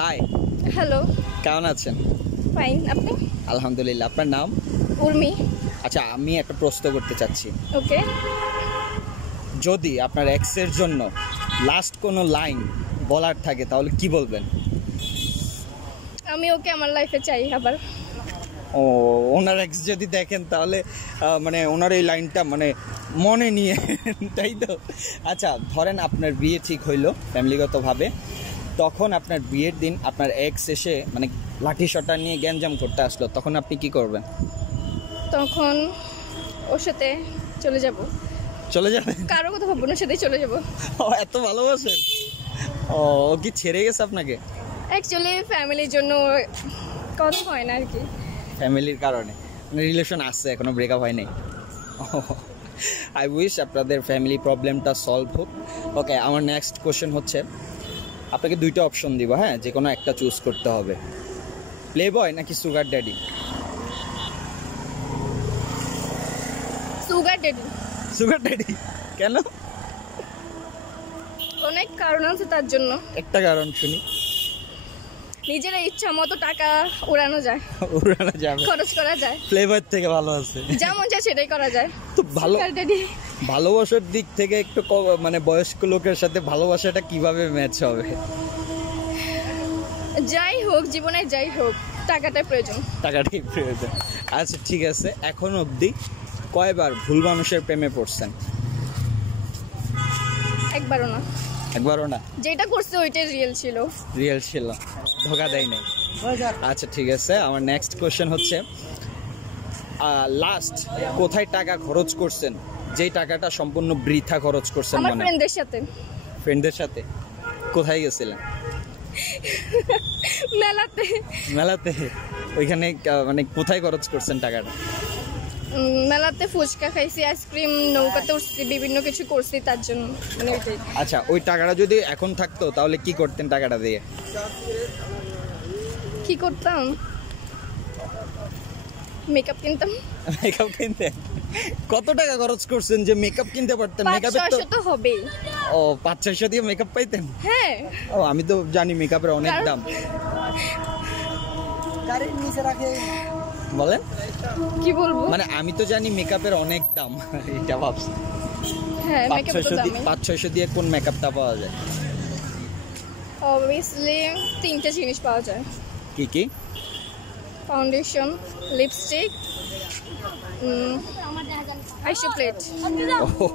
High, hello. কেমন আছেন? Fine, আপনি? আলহামদুলিল্লাহ। আপনার নাম? উর্মি। আচ্ছা, আমি একটা প্রশ্ন করতে চাচ্ছি। ওকে। যদি আপনার এক্সের জন্য লাস্ট কোনো লাইন বলার থাকে তাহলে কি বলবেন? আমি ওকে আমার লাইফে চাই আবার। ও, ওনার এক্স যদি দেখেন তাহলে মানে ওনার এই লাইনটা মানে মনে নিয়ে তাই তো? আচ্ছা, ধরেন আপনার বিয়ে ঠিক হইলো ফ্যামিলিগতভাবে, তখন আপনার বিয়ের দিন আপনার এক্স এসে মানে লাঠি শটা নিয়ে গ্যাঞ্জাম করতে আসলো, তখন আপনি কি করবেন? তখন ওর সাথে চলে যাব। চলে যাবেন? কারো কথা ভাববো না, সাথেই চলে যাব। ও, এত ভালোবাসেন? ও, ও কি ছেড়ে গেছে আপনাকে? অ্যাকচুয়ালি ফ্যামিলির জন্য কথা হয় না আর কি। ফ্যামিলির কারণে মানে রিলেশন আসছে, এখনো ব্রেকআপ হয় নাই? আই উইশ আপনাদের ফ্যামিলি প্রবলেমটা সলভ হোক। ওকে, আমার নেক্সট কোশ্চেন হচ্ছে, আপনাকে দুইটা অপশন দিব, হ্যাঁ, যে কোনো একটা চুজ করতে হবে। প্লে বয় নাকি sugar daddy? Sugar daddy. Sugar daddy কেন? অনেক কারণ আছে তার জন্য। একটা কারণ শুনি। নিজের ইচ্ছা মতো টাকা উড়ানো যায়, উড়ানো যাবে, খরচ করা যায়। ফ্লেভার থেকে ভালো আছে, যেমন যায় সেটাই করা যায়। তো ভালো। সুগার ড্যাডি ভালোবাসার দিক থেকে একটু মানে বয়স্ক লোকের সাথে ভালোবাসাটা কিভাবে ম্যাচ হবে? যাই হোক, জীবনে যাই হোক, টাকাটাই প্রয়োজন। টাকাটাই প্রয়োজন। আচ্ছা ঠিক আছে, এখন অবধি কয়বার ভুল মানুষের প্রেমে পড়ছেন? একবারও না। একবারও না? যেটা করছে ওইটাই রিয়েল ছিল। রিয়েল ছিল, ধোকা দেয় নাই। আচ্ছা ঠিক আছে, আমার নেক্সট কোশ্চেন হচ্ছে, লাস্ট কোথায় টাকা খরচ করছেন যেই টাকাটা সম্পূর্ণ বৃথা খরচ করছেন? আমার মানে ফ্রেন্ডদের সাথে। ফ্রেন্ডদের সাথে? কোথায় গেছিলেন? মেলাতে। মেলাতে? ওইখানে মানে কোথায় খরচ করছেন টাকাটা? মেলাতে ফুচকা খাইছি, আইসক্রিম, নৌকাতে উঠছি, বিভিন্ন কিছু করছি তার জন্য, মানে ওইটাই। আচ্ছা, ওই টাকাটা যদি এখন থাকতো তাহলে কি করতেন টাকাটা দিয়ে? কি করতাম? মেকআপ কিনতাম। মেকআপ কিনতে? কত টাকা খরচ করছেন যে মেকআপ কিনতে পারতেন? মেকআপের 500 তো হবেই। ও, 500 দিয়ে মেকআপ পাইতেন? হ্যাঁ। ও, আমি তো জানি মেকআপের অনেক দাম। গাড়ির নিচে রাখে। বলেন? কি বলবো, মানে আমি তো জানি মেকআপের অনেক দাম, এটা ভাবছি। হ্যাঁ, মেকআপ তো দামি। 500 দিয়ে কোন মেকআপটা পাওয়া যায়? অবভিয়াসলি 3টে জিনিস পাওয়া যায়। কি কি? Foundation, lipstick, eyeshadow plate. ও,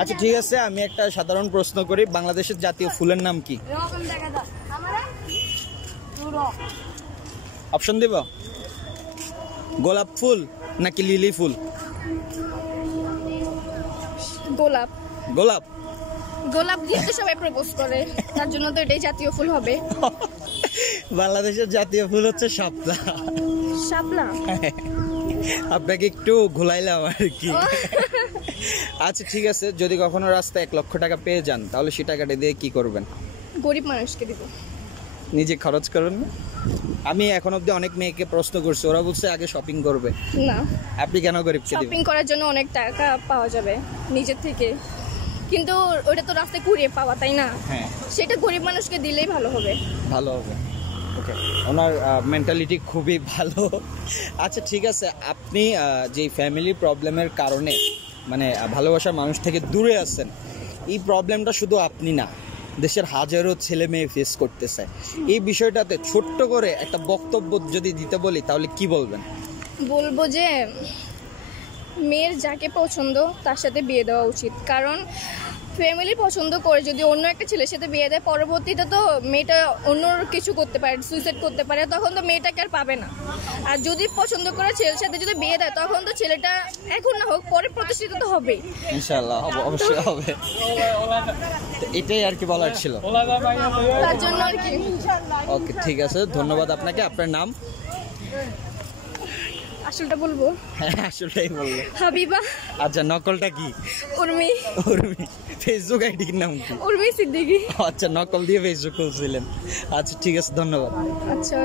আচ্ছা ঠিক আছে, আমি একটা সাধারণ প্রশ্ন করি, বাংলাদেশের জাতীয় ফুলের নাম কি? অপশন দিব? গোলাপ ফুল নাকি লিলি ফুল? গোলাপ। গোলাপ? গোলাপ দিয়ে তো সবাই প্রপোজ করে, তার জন্য তো এটাই জাতীয় ফুল হবে। বাংলাদেশের জাতীয় ফুল হচ্ছে শাপলা। শাপলা? আপনাকে একটু ঘোলাইলাম আর কি। আচ্ছা ঠিক আছে, যদি কখনো রাস্তায় 1 লক্ষ টাকা পেয়ে যান তাহলে সে টাকাটা দিয়ে কি করবেন? গরিব মানুষকে দিব। নিজে খরচ করবেন না? আমি এখন অব্দি অনেক মেয়েকে প্রশ্ন করছি, ওরা বলছে আগে শপিং করবে। না, আপনি কেন গরিবকে দিবেন? শপিং করার জন্য অনেক টাকা পাওয়া যাবে নিজের থেকে, কিন্তু ওটা তো রাস্তায় কুড়িয়ে পাওয়া, তাই না? হ্যাঁ, সেটা গরিব মানুষকে দিলেই ভালো হবে। ভালো হবে। ওকে, ওনার মেন্টালিটি খুবই ভালো। আচ্ছা ঠিক আছে, আপনি যেই ফ্যামিলি প্রবলেমের কারণে মানে ভালোবাসার মানুষ থেকে দূরে আছেন, এই প্রবলেমটা শুধু আপনি না, দেশের হাজারো ছেলে মেয়ে ফেস করতেছে। এই বিষয়টাতে ছোট্ট করে একটা বক্তব্য যদি দিতে বলি তাহলে কি বলবেন? বলবো যে মেয়ের যাকে পছন্দ তার সাথে বিয়ে দেওয়া উচিত, কারণ ফ্যামিলি পছন্দ করে যদি অন্য একটা ছেলের সাথে বিয়ে দেয়, পরবর্তীতে তো মেয়েটা অন্য কিছু করতে পারে, সুইসাইড করতে পারে, তখন তো মেয়েটাকে আর পাবে না। আর যদি পছন্দ করে ছেলের সাথে যদি বিয়ে দেয়, তখন তো ছেলেটা এখন না হোক পরে প্রতিষ্ঠিত তো হবেই। ইনশাআল্লাহ অবশ্যই হবে। তো এটাই আর কি বলার ছিল, তার জন্য আর কি। ওকে ঠিক আছে, ধন্যবাদ আপনাকে। আপনার নাম? আসলটা বলবো? হ্যাঁ, আসলেই বলবো। হাবিবা। আচ্ছা, নকলটা কি? উর্মি। উর্মি। ফেসবুক আইডির নাম কি? উর্মি সিদ্দিকী। আচ্ছা, নকল দিয়ে ফেসবুক খুলছিলেন। আচ্ছা ঠিক আছে, ধন্যবাদ। আচ্ছা।